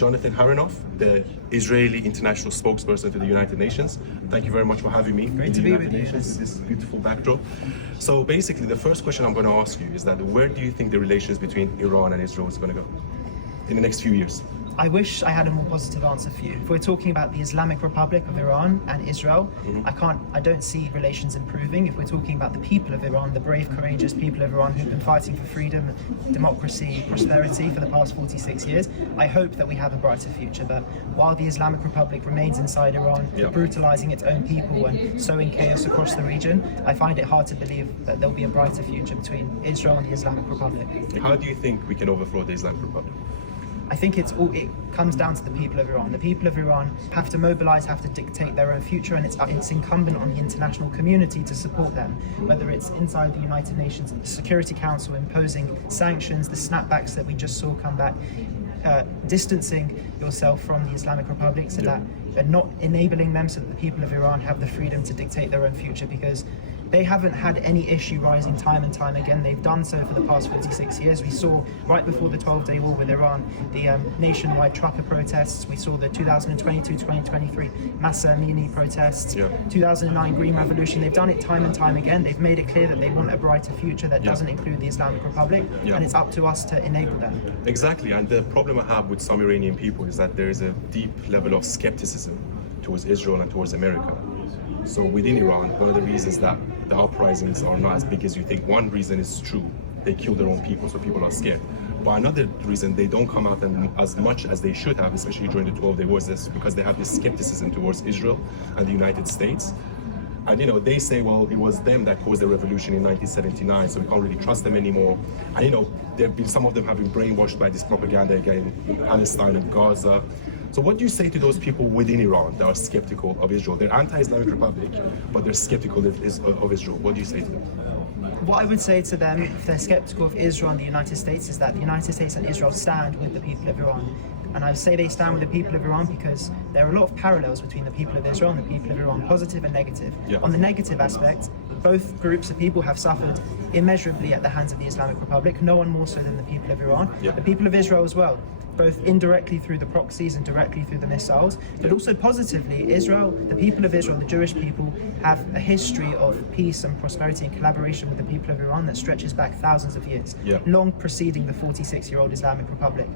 Jonathan Harounoff, the Israeli international spokesperson to the United Nations. Thank you very much for having me in the United Nations, this beautiful backdrop. So basically, the first question I'm going to ask you is that where do you think the relations between Iran and Israel is going to go in the next few years? I wish I had a more positive answer for you. If we're talking about the Islamic Republic of Iran and Israel, I don't see relations improving. If we're talking about the people of Iran, the brave, courageous people of Iran who've been fighting for freedom, democracy, prosperity for the past 46 years, I hope that we have a brighter future. But while the Islamic Republic remains inside Iran, brutalizing its own people and sowing chaos across the region, I find it hard to believe that there'll be a brighter future between Israel and the Islamic Republic. How do you think we can overthrow the Islamic Republic? I think it comes down to the people of Iran. The people of Iran have to mobilize, have to dictate their own future, and it's incumbent on the international community to support them, whether it's inside the United Nations Security Council imposing sanctions, the snapbacks that we just saw come back, distancing yourself from the Islamic Republic so that they're not enabling them so that the people of Iran have the freedom to dictate their own future, because they haven't had any issue rising time and time again. They've done so for the past 46 years. We saw right before the 12-day war with Iran, the nationwide trucker protests. We saw the 2022-2023 Massa Amini protests, 2009 Green Revolution. They've done it time and time again. They've made it clear that they want a brighter future that doesn't include the Islamic Republic, and it's up to us to enable them. Exactly, and the problem I have with some Iranian people is that there is a deep level of skepticism towards Israel and towards America. So within Iran, one of the reasons that the uprisings are not as big as you think, one reason is true, they kill their own people, so people are scared. But another reason they don't come out as much as they should have, especially during the 12-day wars, is because they have this skepticism towards Israel and the United States. And they say, well, it was them that caused the revolution in 1979, so we can't really trust them anymore. And some of them have been brainwashed by this propaganda again, Palestine and Gaza. So what do you say to those people within Iran that are skeptical of Israel? They're anti-Islamic Republic, but they're skeptical of Israel. What do you say to them? What I would say to them, if they're skeptical of Israel and the United States, is that the United States and Israel stand with the people of Iran. And I would say they stand with the people of Iran because there are a lot of parallels between the people of Israel and the people of Iran, positive and negative. On the negative aspect, both groups of people have suffered immeasurably at the hands of the Islamic Republic, no one more so than the people of Iran. The people of Israel as well, both indirectly through the proxies and directly through the missiles, but also positively, Israel, the people of Israel, the Jewish people, have a history of peace and prosperity and collaboration with the people of Iran that stretches back thousands of years, long preceding the 46-year-old Islamic Republic.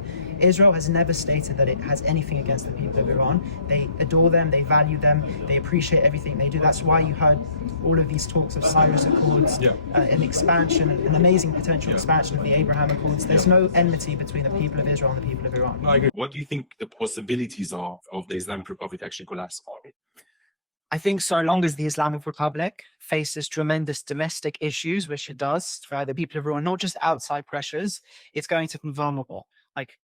Israel has never stated that it has anything against the people of Iran. They adore them, they value them, they appreciate everything they do. That's why you heard all of these talks of Cyrus Accords, an expansion, an amazing potential expansion of the Abraham Accords. There's no enmity between the people of Israel and the people of Iran. No, I agree. What do you think the possibilities are of the Islamic Republic actually collapse? I think so long as the Islamic Republic faces tremendous domestic issues, which it does for the people of Iran, not just outside pressures, it's going to be vulnerable.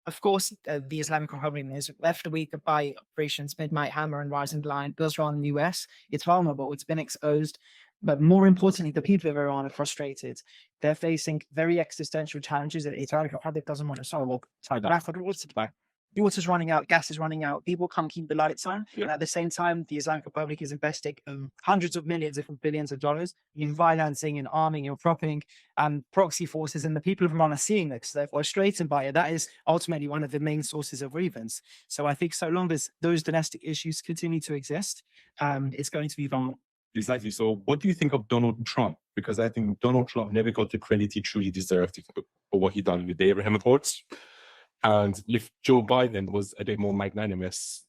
Of course, the Islamic Republic is left weak by operations Midnight Hammer and Rising Lion, Israel and the US. It's vulnerable. It's been exposed. But more importantly, the people of Iran are frustrated. They're facing very existential challenges that the Islamic Republic doesn't want to solve. Water's running out, gas is running out, people can't keep the lights on. And at the same time, the Islamic Republic is investing hundreds of millions, if not billions of dollars in financing and arming and propping proxy forces. And the people of Iran are seeing this. They're frustrated by it. That is ultimately one of the main sources of grievance. So I think so long as those domestic issues continue to exist, it's going to be vulnerable. Exactly. So what do you think of Donald Trump? Because I think Donald Trump never got the credit he truly deserved for what he done with the Abraham Accords. And if Joe Biden was a bit more magnanimous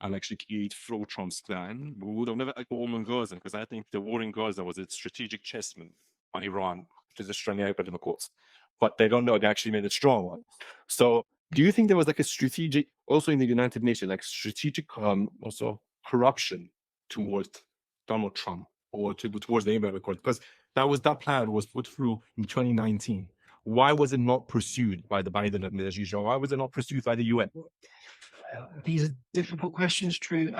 and actually he'd throw Trump's plan, we would have never had the war in Gaza, because I think the war in Gaza was a strategic chess move by Iran to destroy the Abraham Accords. But they don't know, they actually made a strong one. So do you think there was a strategic, also in the United Nations, strategic also corruption towards Donald Trump or towards the Abraham Accords? Because that plan was put through in 2019. Why was it not pursued by the Biden administration? Why was it not pursued by the UN? These are difficult questions, true,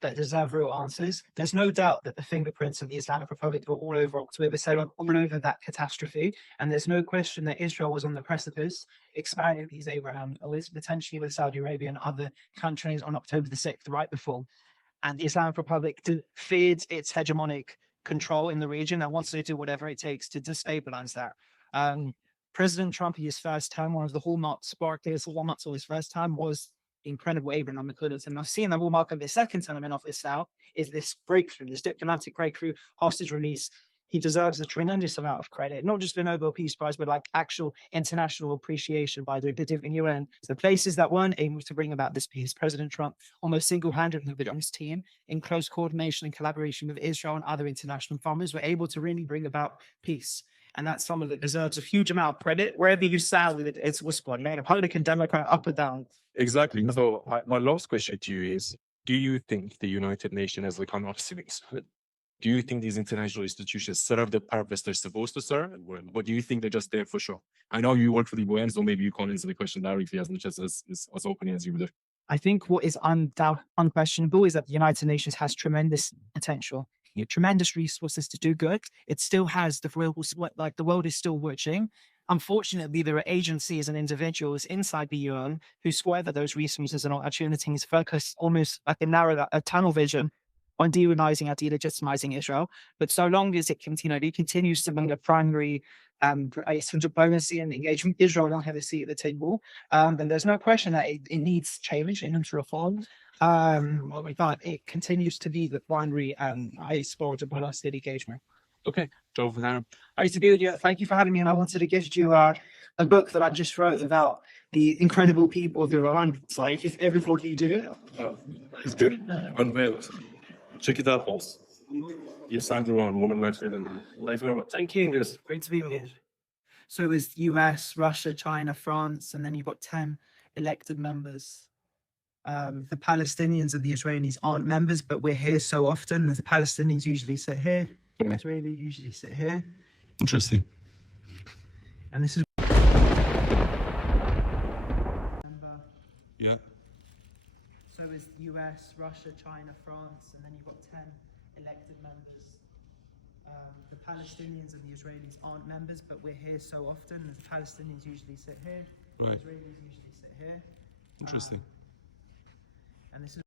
that deserve real answers. There's no doubt that the fingerprints of the Islamic Republic were all over October 7th, all over that catastrophe. And there's no question that Israel was on the precipice, expanding these Abraham Accords, potentially with Saudi Arabia and other countries on October the 6th, right before. And the Islamic Republic feared its hegemonic control in the region and wants to do whatever it takes to destabilize that. President Trump, in his first term, one of the hallmarks of his first term was incredible Abraham Lincoln. And I've seen that will mark up his second term in office now, is this breakthrough, this diplomatic breakthrough, hostage release. He deserves a tremendous amount of credit, not just the Nobel Peace Prize, but like actual international appreciation by the different UN. The places that weren't able to bring about this peace, President Trump almost single-handedly with his team, in close coordination and collaboration with Israel and other international farmers, were able to really bring about peace. And that's someone that deserves a huge amount of credit, wherever you stand with it. It's whispered, man, Republican, Democrat, up or down. Exactly. So my last question to you is, do you think the United Nations has become obsolete? Do you think these international institutions serve the purpose they're supposed to serve? Or do you think they're just there for show? I know you work for the UN, so maybe you can't answer the question directly as much as openly as you would. I think what is unquestionable is that the United Nations has tremendous potential, tremendous resources to do good. It still has the world is still watching. Unfortunately, there are agencies and individuals inside the UN who squander those resources and opportunities, focus almost like a tunnel vision on demonizing and delegitimizing Israel. But so long as it continues to be a primary diplomacy and engagement, Israel don't have a seat at the table. And there's no question that it needs change, it needs reform. But it continues to be the primary sport of diplomatic engagement. Okay, Jonathan Harounoff. I used to be with you. Thank you for having me, and I wanted to gift you a book that I just wrote about the incredible people of Iran. It's like if everybody do it. It's good. Unveil. Check it out, boss. You signed Iran, woman rights and life. Thank you. It's great to be with you. So there's US, Russia, China, France, and then you've got 10 elected members. The Palestinians and the Israelis aren't members, but we're here so often. The Palestinians usually sit here. The Israelis usually sit here. Interesting. And this is. Yeah. So is US, Russia, China, France, and then you've got 10 elected members. The Palestinians and the Israelis aren't members, but we're here so often. The Palestinians usually sit here. Right. The Israelis usually sit here. Interesting. And this is.